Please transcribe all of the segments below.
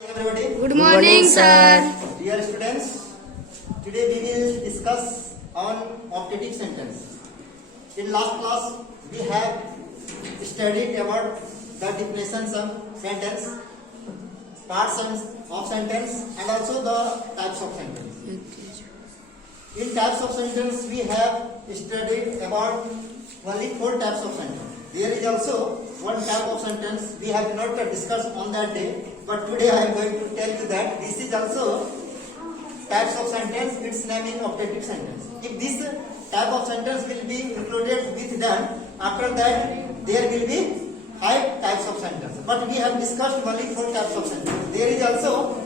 Everybody. Good morning, sir. Dear students, today we will discuss on optative sentence. In last class, we have studied about the definitions of sentence, parts of sentence, and also the types of sentence. In types of sentence, we have studied about only 4 types of sentence. There is also one type of sentence we have not discussed on that day, but today I am going to tell you that this is also types of sentence. Its name is optative sentence. If this type of sentence will be included with them, after that there will be 5 types of sentence. But we have discussed only 4 types of sentence. There is also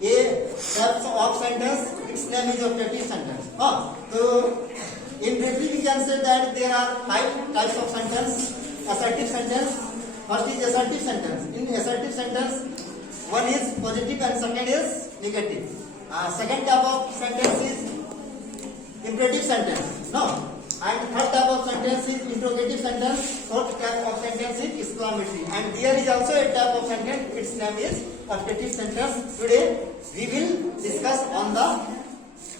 a type of sentence. Its name is optative sentence. So in briefly we can say that there are 5 types of sentence. Assertive sentence. First is assertive sentence. In assertive sentence, one is positive and second is negative. Second type of sentence is imperative sentence. No. And third type of sentence is interrogative sentence. Fourth type of sentence is exclamatory. And there is also a type of sentence. Its name is optative sentence. Today we will discuss on the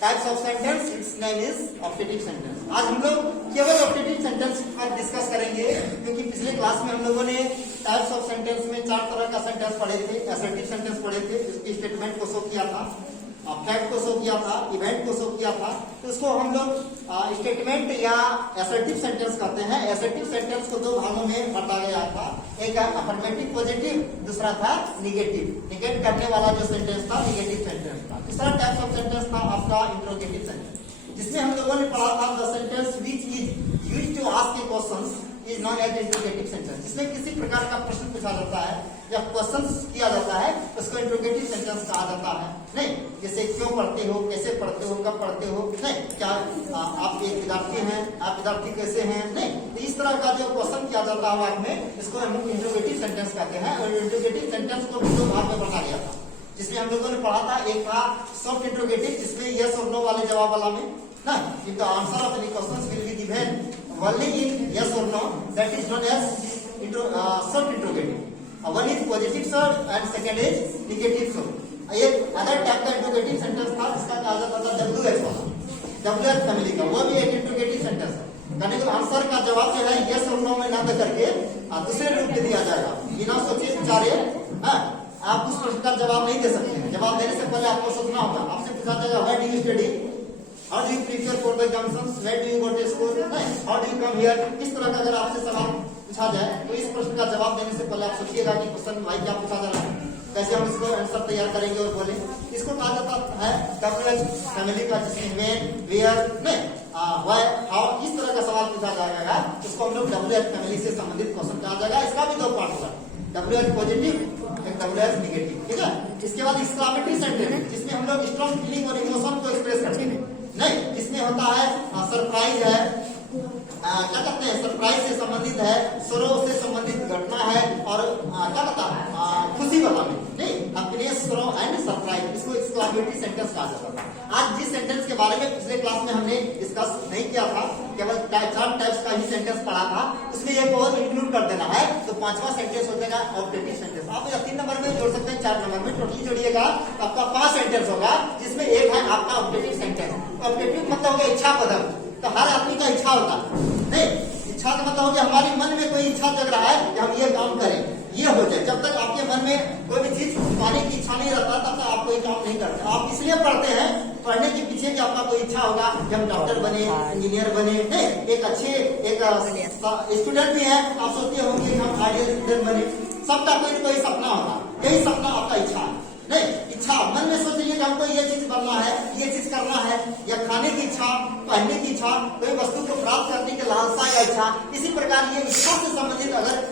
types of sentence. It's name is optative sentence. आज हम लोग केवल optative sentence पर discuss करेंगे, क्योंकि पिछले class में हम लोगों ने टाइप्स ऑफ सेंटेंस में 4 तरह का सेंटेंस पढ़े थे. असर्टिव सेंटेंस पढ़े थे, उसकी स्टेटमेंट को शो किया था, फैक्ट को शो किया था, इवेंट को शो किया था. तो इसको हम लोग स्टेटमेंट या असर्टिव सेंटेंस कहते हैं. असर्टिव सेंटेंस को 2 भागों में बांटा गया था. एक है अफर्मेटिव पॉजिटिव, दूसरा था निगेटिव. निगेट करने वाला जो सेंटेंस था निगेटिव सेंटेंस था. तीसरा टाइप ऑफ सेंटेंस था आपका इंट्रोगेटिव सेंटेंस, जिसमें हम लोगों ने पढ़ा था the sentence which is used to ask a question is known as interrogative sentence. जिसमें किसी प्रकार का प्रश्न पूछा जाता है या क्वेश्चन किया जाता है, उसको इंट्रोगेटिव सेंटेंस कहा जाता है. नहीं, जैसे क्यों पढ़ते हो, कैसे पढ़ते हो, कब पढ़ते हो, नहीं, क्या आप एक विद्यार्थी हैं, आप विद्यार्थी कैसे हैं, नहीं. तो इस तरह का जो क्वेश्चन किया जाता है में, इसको हम इंट्रोगेटिव सेंटेंस कहते हैं. और इंट्रोगेटिव सेंटेंस को 2 भाग में बांटा गया था, जिसमें हम लोगों ने पढ़ा था. एक था सॉफ्ट इंट्रोगेटिव, जिसमें यस और नो वाले जवाब वाला में ना, if the answer of any questions will be given only in yes or no, that is known as soft interrogative. One is positive sir and second is negative sir. एक other type का interrogative sentence था, जिसका कहा जाता था WH वाला, WH family का. वो भी एक इंट्रोगेटिव सेंटेंस है. यानी कि आंसर का जवाब जो है यस और नो में ना दे करके दूसरे रूप में दिया जाएगा, बिना सोचे विचारे. आप उस प्रश्न का जवाब नहीं दे सकते हैं. जवाब देने से पहले आपको सोचना होगा. आपसे पूछा जाएगा what do you study, how do you prepare for the exams, where do you go to school, how do you come here. इस तरह का अगर आपसे सवाल पूछा जाए तो इस प्रश्न का जवाब देने से पहले आप सोचिएगा कि क्वेश्चन भाई क्या पूछा जा रहा है, कैसे हम इसको आंसर तैयार करेंगे और बोले. इसको कहा जाता है WH फैमिली का, जिसमें वेन, वेयर, व्हाई, हाउ, इस तरह का सवाल पूछा जाएगा. उसको हम लोग WH फैमिली से संबंधित क्वेश्चन कहा जाएगा. इसका भी 2 पार्ट होगा, WH पॉजिटिव, WH निगेटिव. ठीक है. इसके बाद एक्सक्लेमेटरी सेंटेंस, जिसमें हम लोग स्ट्रॉन्ग फीलिंग और इमोशन को एक्सप्रेस करते हैं. नहीं, इसमें होता है सरप्राइज है, क्या कहते हैं, सरप्राइज से संबंधित है, सरो से संबंधित घटना है, और क्या कहता है खुशी वाला में, नहीं, हैप्पीनेस, सरो एंड सरप्राइज. इसको एक्सक्लेमेटरी सेंटेंस कहा जाता है. आज जिस सेंटेंस के बारे में पिछले क्लास में हमने डिस्कस नहीं किया था, केवल 4 टाइप्स का ही सेंटेंस पढ़ा था, उसमें एक और इंक्लूड कर देना है, तो 5वां सेंटेंस हो जाएगा ऑप्टेटिव सेंटेंस. आप 3 नंबर में जोड़ सकते हैं, 4 नंबर में टोटली जोड़िएगा तो आपका 5 सेंटेंस होगा, जिसमें एक है आपका ऑप्टेटिव सेंटेंस. ऑप्टेटिव मतलब होगा इच्छा पदक. तो हर आदमी का इच्छा होता है, नहीं, इच्छा का मतलब हो कि हमारे मन में कोई इच्छा जग रहा है कि हम ये काम करें, ये हो जाए. जब तक आपके मन में कोई भी चीज पाने की इच्छा नहीं रहता, तब तक आप कोई काम नहीं करते. आप इसलिए पढ़ते हैं, पढ़ने के पीछे कि आपका कोई इच्छा होगा कि हम डॉक्टर बने, इंजीनियर बने, नहीं, एक अच्छे एक स्टूडेंट भी है, आप सोचते होंगे कि हम आइडियल स्टूडेंट बने. सबका कोई न कोई सपना होगा. यही सपना आपका इच्छा है. नहीं, इच्छा मन में सोचिए कि हमको ये चीज बनना है, ये चीज करना है, या खाने की इच्छा, पहनने की इच्छा, कोई वस्तु को प्राप्त करने की लालसा या इच्छा. इसी प्रकार ये इच्छा से संबंधित अगर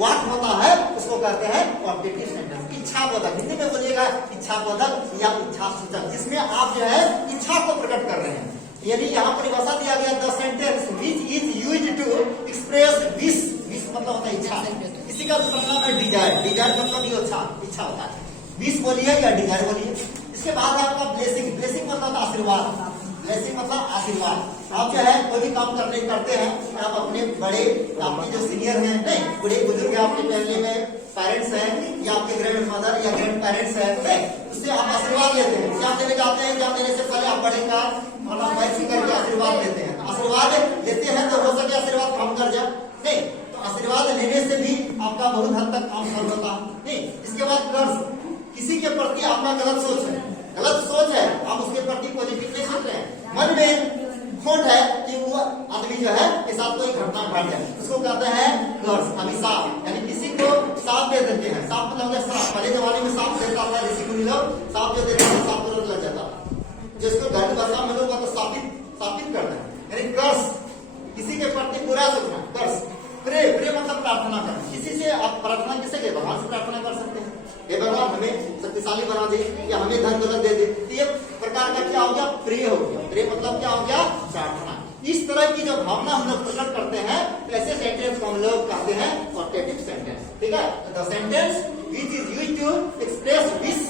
वाक्य होता है, उसको कहते हैं ऑप्टेटिव सेंटेंस. इच्छा बोधक, हिंदी में बोलिएगा इच्छा बोधक या इच्छा सूचक, जिसमें आप जो है इच्छा को प्रकट कर रहे हैं. यानी यहाँ परिभाषा दिया गया the sentence which is used to express wish. Wish मतलब होता है इच्छा. इसी का दूसरा नाम है डिजायर. डिजायर मतलब ये इच्छा होता है. विश बोलिए या डिजायर बोलिए. इसके बाद आपका ब्लेसिंग. ब्लेसिंग मतलब आशीर्वाद. ब्लेसिंग मतलब आशीर्वाद. आप जो है कोई भी काम करते हैं, आप अपने बड़े, आपके जो सीनियर हैं, नहीं बड़े बुजुर्ग हैं आपकी फैमिली में, पेरेंट्स हैं या आपके ग्रैंड फादर या ग्रैंड पेरेंट्स हैं, उससे आप आशीर्वाद लेते हैं। क्या देने जाते हैं, क्या देने से पहले आप बड़े का और पैसे करके आशीर्वाद लेते हैं। आशीर्वाद लेते हैं तो हो सके आशीर्वाद कम कर जाए, नहीं तो आशीर्वाद लेने से भी आपका बहुत हद तक काम सॉल्व होता है। नहीं, इसके बाद कर्ज, किसी के प्रति आपका गलत सोच है, आप उसके प्रति पॉजिटिव नहीं सोच रहे हैं, मन में खोट है कि वो आदमी जो है के साथ कोई घटना घट जाए, उसको कहते हैं कर्ज, अभिशाप। यानी किसी को साफ दे देते हैं, साफ मतलब श्राप। पहले जमाने में साफ देता था ऋषि मुनि लोग, साफ जो देते हैं साफ तुरंत लग जाता, जिसको घर की भाषा में लोग तो स्थापित करते हैं। यानी कर्ज, किसी के प्रति बुरा सोचना, कर्ज। प्रे मतलब प्रार्थना करना, किसी से आप प्रार्थना किसे के, भगवान से प्रार्थना कर सकते हैं, हे भगवान हमें शक्तिशाली बना दे या हमें धन दौलत दे दे। तो ये प्रकार का क्या हो गया, प्रे हो गया। प्रे मतलब क्या हो गया, प्रार्थना। इस तरह की जो भावना हम लोग प्रकट करते हैं, तो ऐसे सेंटेंस को हम लोग कहते हैं ऑप्टेटिव सेंटेंस। ठीक है, the sentence which is used to express wish,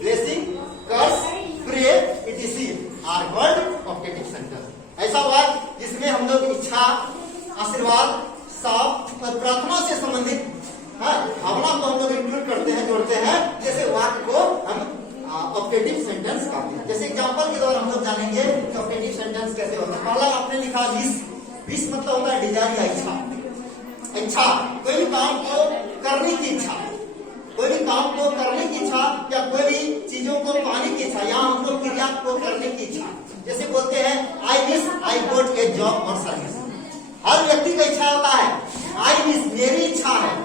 blessing, curse, pray etc are called optative sentence. ऐसा वर्ड जिसमें हम लोग इच्छा, आशीर्वाद, साफ और प्रार्थना से संबंधित भावना को हम लोग इंक्लूड करते हैं, जोड़ते हैं, जैसे वाक्य को हम ऑप्टेटिव सेंटेंस कहते हैं। जैसे एग्जांपल के द्वारा हम लोग जानेंगे कि ऑप्टेटिव सेंटेंस कैसे होता है। पहला आपने लिखा विश मतलब होता है डिजायर या इच्छा, कोई भी काम को करने की इच्छा, कोई भी काम को करने की इच्छा या कोई भी चीजों को पाने की इच्छा, या हम लोग क्रिया को करने की इच्छा। जैसे बोलते हैं I wish I got a job और सर्विस। हर व्यक्ति का इच्छा होता है, आई विश मेरी इच्छा है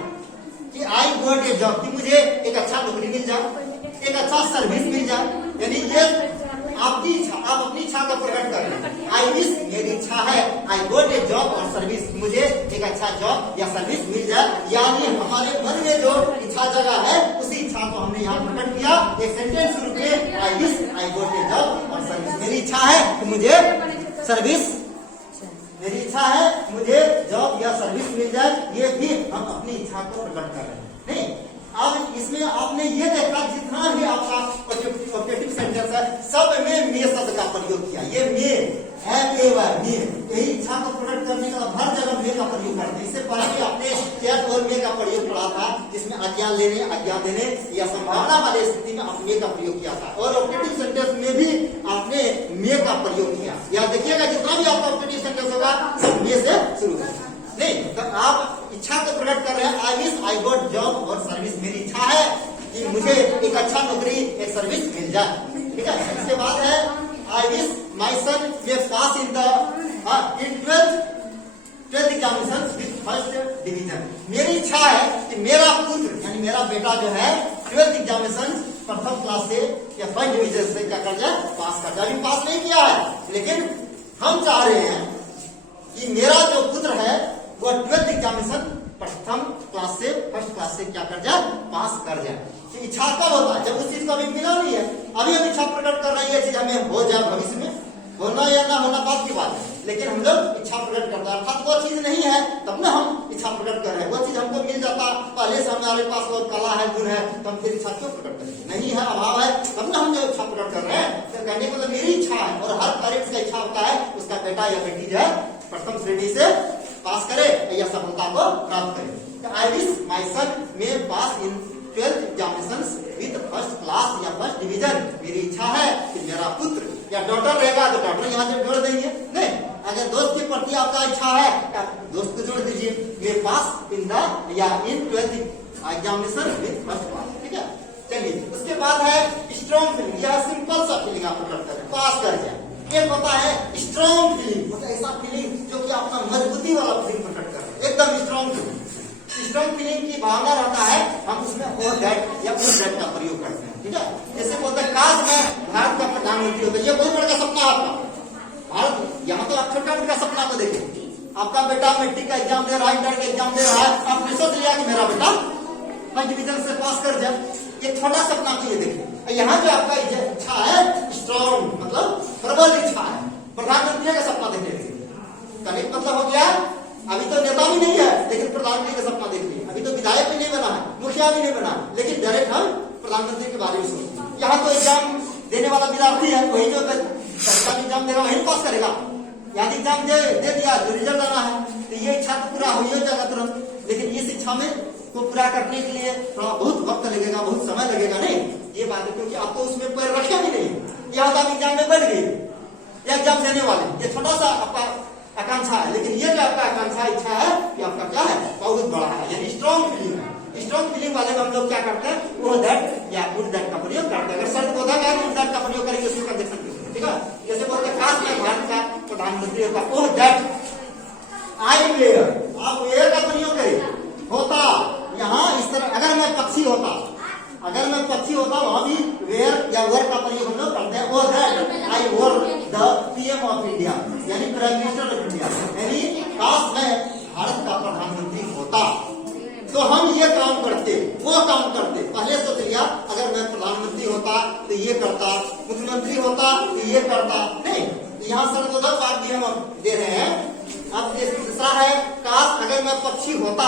कि आई गॉट ए जॉब, कि मुझे एक अच्छा नौकरी मिल जाए, एक अच्छा सर्विस मिल जाए। यानी ये आपकी इच्छा, आप अपनी इच्छा का प्रकट कर रहे हैं। आई विश मेरी इच्छा है, आई गॉट ए जॉब और सर्विस, मुझे एक अच्छा जॉब या सर्विस मिल जाए। यानी हमारे मन में जो इच्छा जगह है, उसी इच्छा को हमने यहाँ प्रकट किया एक सेंटेंस रूप में, I wish I got a job और सर्विस। मेरी इच्छा है कि मुझे सर्विस, मेरी इच्छा है मुझे जॉब या सर्विस मिल जाए। ये भी हम अपनी इच्छा को प्रकट कर रहे हैं। नहीं, अब इसमें आपने ये देखा जितना भी आपका ऑप्टेटिव सेंटेंस है, सब में मे शब्द का प्रयोग किया। ये मे है, मे यही इच्छा को प्रकट करने का हर जगह मे का प्रयोग करते हैं। इससे पहले आपने कैट और मे का प्रयोग पढ़ा था, जिसमें आज्ञा लेने, आज्ञा देने या संभावना वाले स्थिति में आप मे का प्रयोग किया था। और ऑप्टेटिव सेंटेंस में भी आपने मे का प्रयोग किया। या देखिएगा जितना भी आपका ऑप्टेटिव सेंटेंस होगा सब मे से शुरू होगा। नहीं, तो आप इच्छा को प्रकट कर रहे हैं, I wish I got job और सर्विस, मेरी इच्छा है कि मुझे एक अच्छा नौकरी, एक सर्विस मिल जाए। ठीक है, इसके बाद है I wish my son may pass in the 12th examination with first division. मेरी इच्छा है कि मेरा पुत्र यानी मेरा बेटा जो है 12th एग्जामिनेशन प्रथम क्लास से या फर्स्ट डिवीजन से क्या कर जाए, पास कर जाए। अभी पास नहीं किया है, लेकिन हम चाह रहे हैं कि मेरा जो पुत्र है वो 12th एग्जामिनेशन प्रथम क्लास से फर्स्ट क्लास से क्या कर जाए, पास कर जाए। तो इच्छा कब होता है, जब उस चीज को अभी मिला नहीं है, अभी हम इच्छा प्रकट कर रहे हैं ये चीज हमें हो जाए, भविष्य में होना या ना होना बात की बात है, लेकिन हम लोग इच्छा प्रकट करते हैं। अर्थात वो चीज नहीं है तब ना हम इच्छा प्रकट कर रहे हैं, वो चीज हमको मिल जाता पहले से हमारे पास वो कला है, गुण है, तो हम फिर इच्छा क्यों प्रकट करेंगे, नहीं है, अभाव है, तब ना हम जो इच्छा प्रकट कर रहे हैं। तो कहने को मेरी इच्छा है, और हर पेरेंट्स का इच्छा होता है उसका बेटा या बेटी जो है प्रथम श्रेणी से पास करे या सफलता को प्राप्त करे। I wish my son may pass in 12th examinations with first class या फर्स्ट डिवीजन। मेरी इच्छा है कि मेरा पुत्र या डॉटर रहेगा तो डॉटर यहाँ से जोड़ देंगे, नहीं, अगर दोस्त के प्रति आपका इच्छा है दोस्त को जोड़ दीजिए, मे पास इन द या इन 12th examination with first class. ठीक है, चलिए उसके बाद है स्ट्रॉन्ग फीलिंग। यह सिंपल सा फीलिंग आप प्रकट करें, पास कर जाए। एक होता है स्ट्रॉन्ग फीलिंग, मतलब ऐसा फीलिंग जो कि अपना मजबूती वाला फीलिंग प्रकट कर रहे हैं, एकदम स्ट्रॉन्ग फीलिंग। स्ट्रॉन्ग फीलिंग की भावना रहता है, हम उसमें और दैट या उस दैट का प्रयोग करते हैं। ठीक है, जैसे बोलते हैं काश मैं भारत का प्रधानमंत्री होता, ये बहुत बड़ा सपना आपका। भारत यहाँ तो आप छोटा मोटा सपना को देखें, आपका बेटा मैट्रिक का एग्जाम दे रहा है, इंटर का एग्जाम दे रहा है, आपने सोच लिया कि मेरा बेटा फर्स्ट डिवीजन से पास कर जाए, एक छोटा सपना को ये देखिए। यहाँ जो आपका इच्छा है स्ट्रॉन्ग मतलब प्रबल इच्छा है, प्रधानमंत्री का सपना देखने की। कनेक्ट मतलब हो गया, अभी तो नेता भी नहीं है लेकिन प्रधानमंत्री का सपना देख लिया, अभी तो विधायक भी नहीं बना है, मुखिया भी नहीं बना, लेकिन डायरेक्ट हम प्रधानमंत्री के बारे में सोचते हैं। यहाँ तो एग्जाम देने वाला विद्यार्थी है, वही जो सरकारी एग्जाम देगा वही पास करेगा, यानी एग्जाम दे दिया, जो रिजल्ट आना है, तो ये इच्छा तो पूरा हो ही जाएगा तुरंत। लेकिन इस इच्छा में को पूरा करने के लिए थोड़ा बहुत वक्त लगेगा, बहुत समय लगेगा। नहीं, ये बात है, क्योंकि आप तो उसमें पैर रखे भी नहीं, यह तो आप एग्जाम में बैठ गए, एग्जाम देने वाले, ये छोटा सा आपका आकांक्षा है। लेकिन ये जो आपका आकांक्षा इच्छा है, ये आपका क्या है, बहुत बड़ा है, यानी स्ट्रॉन्ग फीलिंग है। स्ट्रॉन्ग फीलिंग वाले में हम लोग क्या करते हैं, वो दैट या गुड दैट का प्रयोग करते हैं। अगर शर्त बोधा का गुड दैट का प्रयोग करेंगे उसमें कंडीशन, ठीक है। जैसे बोलते हैं खास में भारत का प्रधानमंत्री होगा, वो दैट आई वेयर, आप वेयर का प्रयोग करें होता। यहाँ इस तरह अगर मैं पक्षी होता, अगर मैं पक्षी होता, वहां भी वेयर या वर का प्रयोग हम लोग करते हैं। वो दैट आई वोर द पीएम ऑफ इंडिया, यानी प्राइम मिनिस्टर ऑफ इंडिया, यानी काश मैं भारत का प्रधानमंत्री होता तो हम ये काम करते, वो काम करते। पहले सोच लिया, अगर मैं प्रधानमंत्री होता तो ये करता, मुख्यमंत्री होता तो ये करता। नहीं, यहाँ सर्वोदय बात भी हम दे रहे हैं। अब दूसरा है, काश अगर मैं पक्षी होता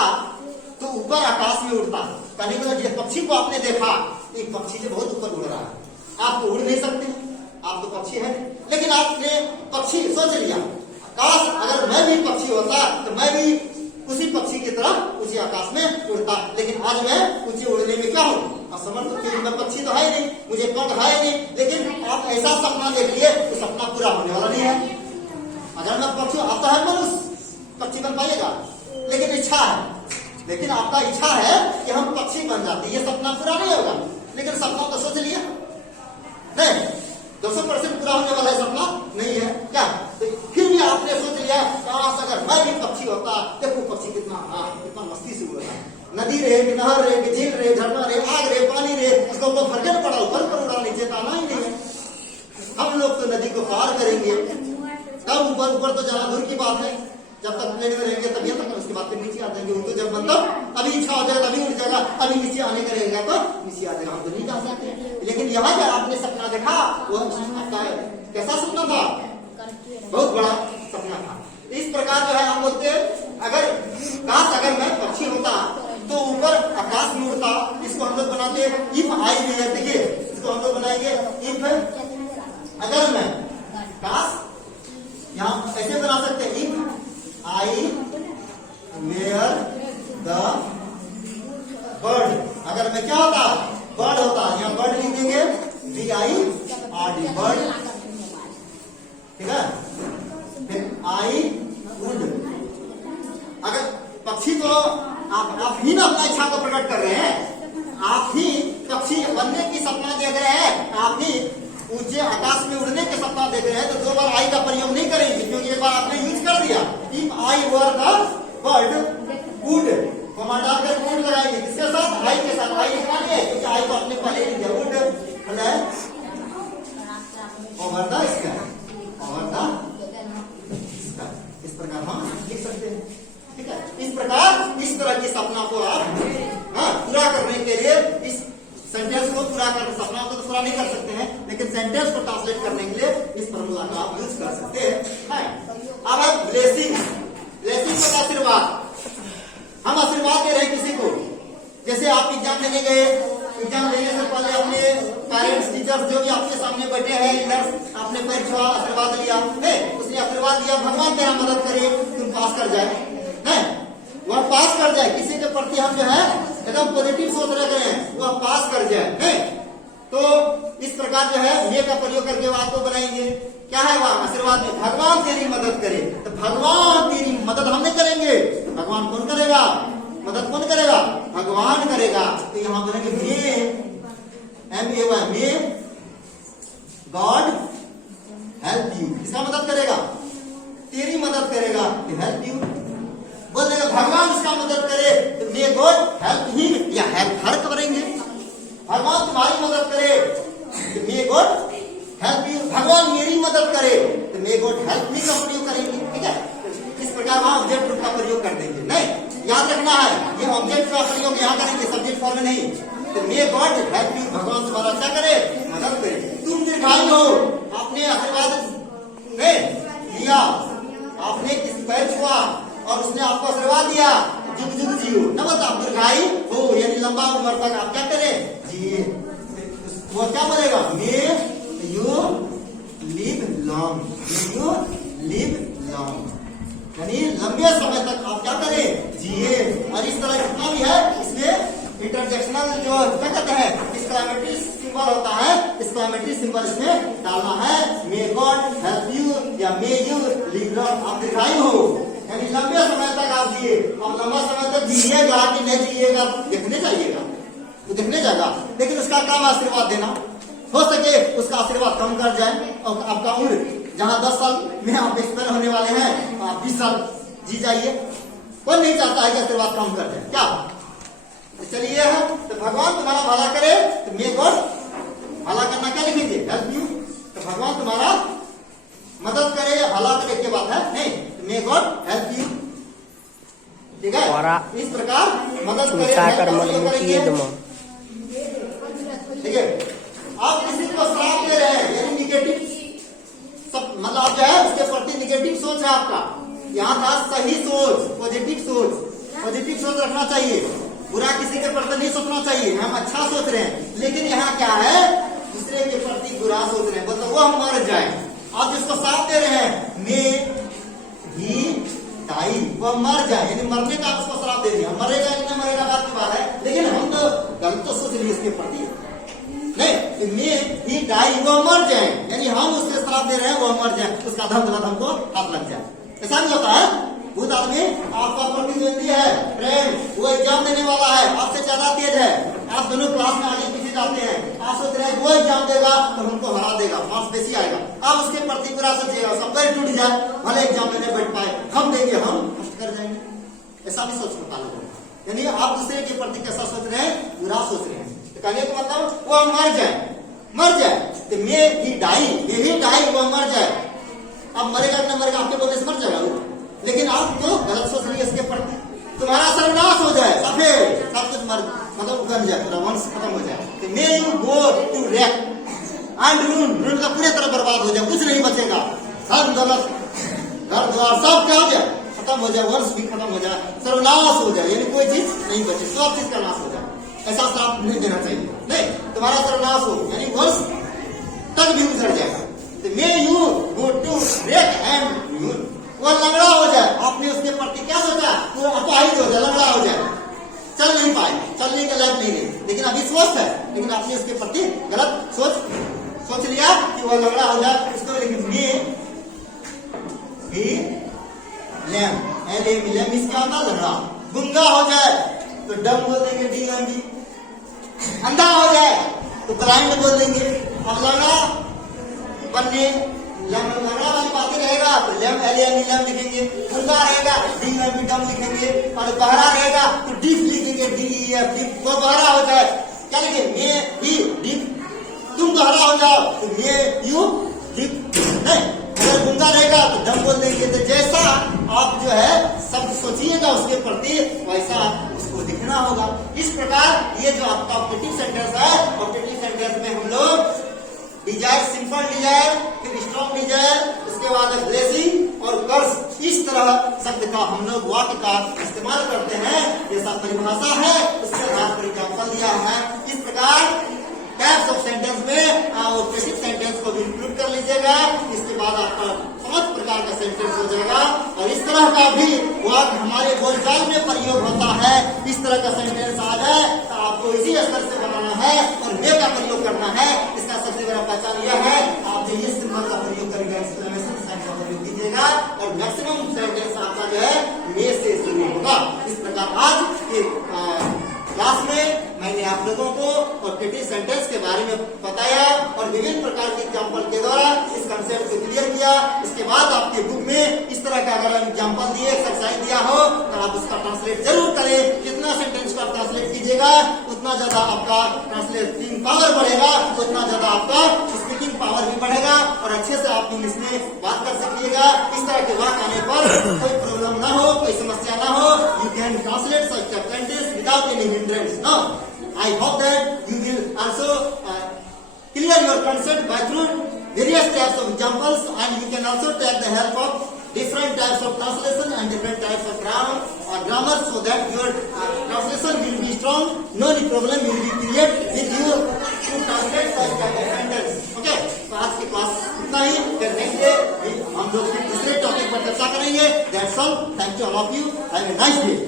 तो ऊपर आकाश में उड़ता। कहने का जिस पक्षी को आपने देखा, एक पक्षी से बहुत ऊपर उड़ रहा है, आप तो उड़ नहीं सकते, आप तो पक्षी है। लेकिन आपने पक्षी सोच लिया, काश अगर मैं भी पक्षी होता तो मैं भी उसी पक्षी की तरह उसी आकाश में उड़ता। लेकिन आज मैं ऊंचे उड़ने में क्या हूँ, असमर्थ, क्योंकि मैं पक्षी तो है नहीं, मुझे पंख है नहीं। लेकिन आप ऐसा सपना देख लिए, तो सपना पूरा होने वाला नहीं है। अगर मैं पक्षी, आप तो है मनुष्य, पक्षी बन पाइएगा, लेकिन इच्छा है, लेकिन आपका इच्छा है कि हम पक्षी बन जाते, ये सपना पूरा नहीं होगा। लेकिन सपना तो सोच लिया, नहीं 200% पूरा होने वाला है सपना नहीं है क्या। तो फिर भी आपने सोच लिया, काश अगर मैं भी पक्षी होता। देखो पक्षी कितना मस्ती से उड़ रहा है, नदी रहे कि नहर रहे कि झील रहे, झरना रहे, आग रहे, पानी रहे, उसको ऊपर भरकन पड़ा, ऊपर पर उड़ा, नीचे ताना ही नहीं है। हम लोग तो नदी को पार करेंगे, तब ऊपर तो जाना दूर की बात है। जब तक प्लेन में रहेंगे तभी तक, उसके बाद फिर नीचे आ जाएंगे। तो जब मतलब अभी इच्छा हो जाएगा तभी उठ जाएगा, अभी नीचे आने का रहेगा तो नीचे आ जाएगा, हम तो नहीं जा सकते। लेकिन यहाँ जो आपने सपना देखा, वो आपका कैसा सपना था, बहुत बड़ा सपना था। इस प्रकार जो है हम बोलते हैं, अगर काश अगर मैं पक्षी होता तो ऊपर आकाश में उड़ता। इसको हम लोग बनाते हैं इफ आई वेयर, देखिए इसको हम लोग बनाएंगे इफ, अगर मैं, काश यहाँ ऐसे बना सकते हैं, if I were the bird, अगर मैं क्या होता, बर्ड होता, यहाँ बर्ड लिख देंगे BIRD, बर्ड, ठीक है। फिर आई वुड, अगर पक्षी तो आप ही ना अपना इच्छा को प्रकट कर रहे हैं, आप ही पक्षी बनने की सपना देख रहे हैं, आप ही ऊंचे आकाश में उड़ने के सपना देख रहे हैं। तो 2 बार आई का प्रयोग नहीं करेंगे, क्योंकि एक बार आपने यूज कर दिया। If I were the bird would, comma डालकर वुड लगाएंगे, किसके साथ, आई के साथ। आई लिखना नहीं है, क्योंकि आई को आपने पहले लिख दिया, would over the sky, over the sky, इस प्रकार हम लिख सकते हैं, ठीक है। इस प्रकार इस तरह की सपना को आप पूरा करने के लिए, इस सेंटेंस को पूरा कर, सपना को तो पूरा नहीं कर सकते हैं, लेकिन सेंटेंस को ट्रांसलेट करने के लिए इस फॉर्मूला का आप यूज कर सकते हैं। अब है ब्लेसिंग, ब्लेसिंग का आशीर्वाद। हम आशीर्वाद दे रहे हैं किसी को, जैसे आप एग्जाम देने गए, एग्जाम देने से पहले अपने पेरेंट्स, टीचर्स जो भी आपके सामने बैठे हैं, इधर आपने पैर छुआ, आशीर्वाद लिया, उसने आशीर्वाद दिया, भगवान तेरा मदद करे, तुम पास कर जाए, वह पास कर जाए। किसी के प्रति हम जो है एकदम पॉजिटिव सोच रख रहे हैं, वह पास कर जाए, नहीं तो इस प्रकार जो है ये का प्रयोग करके बात को बनाएंगे। क्या है वह आशीर्वाद में, भगवान तेरी मदद करे, तो भगवान तेरी मदद हम नहीं करेंगे, भगवान कौन करेगा, मदद कौन करेगा, भगवान करेगा। तो यहाँ बोलेंगे मे, MAY, may God help you, किसका मदद करेगा, तेरी मदद करेगा, हेल्प यू। बोल देगा भगवान उसका मदद करे, तो मे गॉड हेल्प हिम, या हेल्प हर करेंगे, भगवान तुम्हारी मदद करे, तो मे गॉड हेल्प यू, भगवान मेरी मदद करे, तो मे गॉड हेल्प मी का प्रयोग करेंगे, ठीक है। इस प्रकार वहां ऑब्जेक्ट रूप का प्रयोग कर देंगे। नहीं, याद रखना है, ये ऑब्जेक्ट का प्रयोग यहाँ करेंगे, सब्जेक्ट फॉर्म में नहीं। तो मे गॉड हेल्प यू, भगवान तुम्हारा क्या करे, मदद करे। तुम दीर्घायु हो, आपने आशीर्वाद लिया, आपने किसी पैर छुआ और उसने आपको आशीर्वाद दिया, जुग जुग जियो, न बता दीर्घायु हो, यानी लंबा उम्र तक आप क्या करें, जिए। वो क्या बोलेगा, may you live long, may you live symbol होता है, एक्सक्लेमेटरी सिंबल इसमें डालना है। मे गॉड हेल्प यू या मे यू लिव आप दीर्घायु हो, यानी लंबे समय तक आप जिए। अब लंबा समय तक जिएगा कि नहीं जिएगा देखने जाइएगा, वो देखने जाएगा, लेकिन उसका काम आशीर्वाद देना, हो सके उसका आशीर्वाद कम कर जाए और आपका उम्र जहाँ 10 साल में आप एक्सपायर होने वाले हैं, आप 20 साल जी जाइए। कोई नहीं चाहता है कि आशीर्वाद कम कर जाए, क्या तो चलिए है तो भगवान तुम्हारा भला करे, तो मे गॉड भला करना क्या लिखेंगे, हेल्प यू, तो भगवान तुम्हारा मदद करे या भला करे की बात है नहीं, तो मे गॉड हेल्प यू, ठीक है। इस प्रकार मदद करे, ठीक है। आप किसी को श्राप दे रहे हैं, यानी निगेटिव सब, मतलब आप जो है उसके प्रति निगेटिव सोच है आपका। यहाँ था सही सोच, पॉजिटिव सोच रखना चाहिए, बुरा किसी के प्रति नहीं सोचना चाहिए। हम अच्छा सोच रहे हैं, लेकिन यहाँ क्या है, दूसरे के प्रति बुरा सोच रहे हैं, मतलब वो हम मर जाए। आप जिसको साथ दे रहे हैं मे ही डाई, वो मर जाए, यानी मरने का आप उसको श्राप दे दिया। मरेगा या नहीं मरेगा बात की बात है, लेकिन हम तो गलत तो सोच लिए उसके प्रति नहीं, मे ही डाई, वो मर जाए, यानी हम उससे श्राप दे रहे हैं वो मर जाए, उसका धन गलत हमको हाथ लग जाए। ऐसा नहीं होता है। बहुत आदमी आपका प्रतिद्वंदी है, फ्रेंड, वो एग्जाम देने वाला है, आपसे ज्यादा तेज है, आप दोनों क्लास में आगे पीछे जाते हैं, आप सोच रहे हैं वो एग्जाम देगा तो हमको हरा देगा, मार्क्स बेसी आएगा, आप उसके प्रति बुरा सोचिएगा, उसका पैर टूट जाए, भले एग्जाम में नहीं बैठ पाए, हम देंगे, हम फर्स्ट कर जाएंगे। ऐसा भी सोच सकता लोगों का, यानी आप दूसरे के प्रति कैसा सोच रहे हैं, बुरा सोच रहे हैं। तो कहने का मतलब वो मर जाए, तो मे ही डाई, वो मर जाए। अब मरेगा कि न मरेगा आपके बोलने से मर जाएगा वो, लेकिन आप तो गलत सोच रही है इसके प्रति, तुम्हारा सर्वनाश हो जाए, सब कुछ मर मतलब उगन जाए, पूरा वंश खत्म हो जाए। तो may you go to rack and ruin का पूरी तरह बर्बाद हो जाए, कुछ नहीं बचेगा, धन दौलत घर द्वार सब क्या हो जाए, खत्म हो जाए, वंश भी खत्म हो जाए, सर्वनाश हो जाए, यानी कोई चीज नहीं बचे, सब चीज का नाश हो जाए। ऐसा श्राप नहीं देना चाहिए, नहीं, तुम्हारा सर्वनाश हो, यानी वंश तक भी उजड़ जाएगा। तो may you go to rack and ruin, वो लंगड़ा हो जाए। आपने उसके प्रति क्या सोचा, वो अपाहिज हो जाए, लंगड़ा हो जाए, चल नहीं पाए, चलने के लायक नहीं रहे, लेकिन अभी स्वस्थ है, लेकिन आपने उसके प्रति गलत सोच लिया कि वो लंगड़ा हो जाए। इसको लिखेंगे लैम, इसका होता लंगड़ा। गुंगा हो जाए तो डम बोल देंगे, डी, अंधा हो जाए तो ब्लाइंड बोल देंगे। अब लंगड़ा बनने लंगड़ा वाली बातें रहेगा तो लैम लिखेंगे, गुंगा रहेगा डी डम लिखेंगे, और बहरा रहेगा तो डीप लिखेंगे, डीप, वो बहरा हो जाए क्या लिखे, मे ही डीप, तुम बहरा हो जाओ तो मे यू डीप, नहीं, अगर गुंगा रहेगा तो डम बोल देंगे। तो जैसा आप जो है शब्द सोचिएगा उसके प्रति, वैसा उसको दिखना होगा। इस प्रकार ये जो आपका ऑब्जेक्टिव सेंटेंस है, ऑब्जेक्टिव सेंटेंस में हम लोग डिजायर, सिंपल डिजायर, फिर स्ट्रॉन्ग डिजायर, उसके बाद ब्लेसिंग और कर्स, इस तरह शब्द का हम लोग वाक्य का इस्तेमाल करते हैं। जैसा परिभाषा है उसके आधार पर एग्जाम्पल दिया है। इस प्रकार टाइप्स ऑफ सेंटेंस में ऑब्जेक्टिव सेंटेंस को भी इंक्लूड कर लीजिएगा। इसके बाद आपका 5 प्रकार का सेंटेंस हो जाएगा, और इस तरह का भी वाक्य हमारे बोलचाल में प्रयोग होता है। इस तरह का सेंटेंस आ जाए तो आपको इसी स्तर से बनाना है और वे का प्रयोग करना है। इसका सबसे बड़ा पहचान यह है, आप जो ये सिंबल का प्रयोग करेंगे, एक्सक्लेमेशन साइन का प्रयोग कीजिएगा, और मैक्सिमम सेंटेंस आपका जो है मे से शुरू होगा। इस प्रकार आज के क्लास में मैंने आप लोगों को ऑब्जेक्टिव सेंटेंस के बारे में बताया और विभिन्न प्रकार के एग्जाम्पल के द्वारा इस कंसेप्ट को क्लियर किया। इसके बाद आपके बुक में इस तरह का अगर एग्जाम्पल दिए, एक्सरसाइज दिया हो तो आप उसका ट्रांसलेट जरूर करें। जितना सेंटेंस को आप ट्रांसलेट कीजिएगा उतना ज्यादा आपका ट्रांसलेटिंग पावर बढ़ेगा, उतना ज्यादा आपका स्पीकिंग पावर भी बढ़ेगा, और अच्छे से आप इंग्लिश में बात कर सकिएगा। इस तरह के वाक्य आने पर कोई प्रॉब्लम ना हो, कोई समस्या ना हो, you can translate such a sentence without any hindrance. No, I hope that you will also clear your concept by through various types of examples, and you can also take the help of different types of translation and different types of grammar, so that your translation will be strong. No problem will be created with you to translate such type of sentence. Okay, तो आज की class इतना ही। फिर next day हम लोग दूसरे topic पर चर्चा करेंगे। That's all. Thank you all of you. Have a nice day.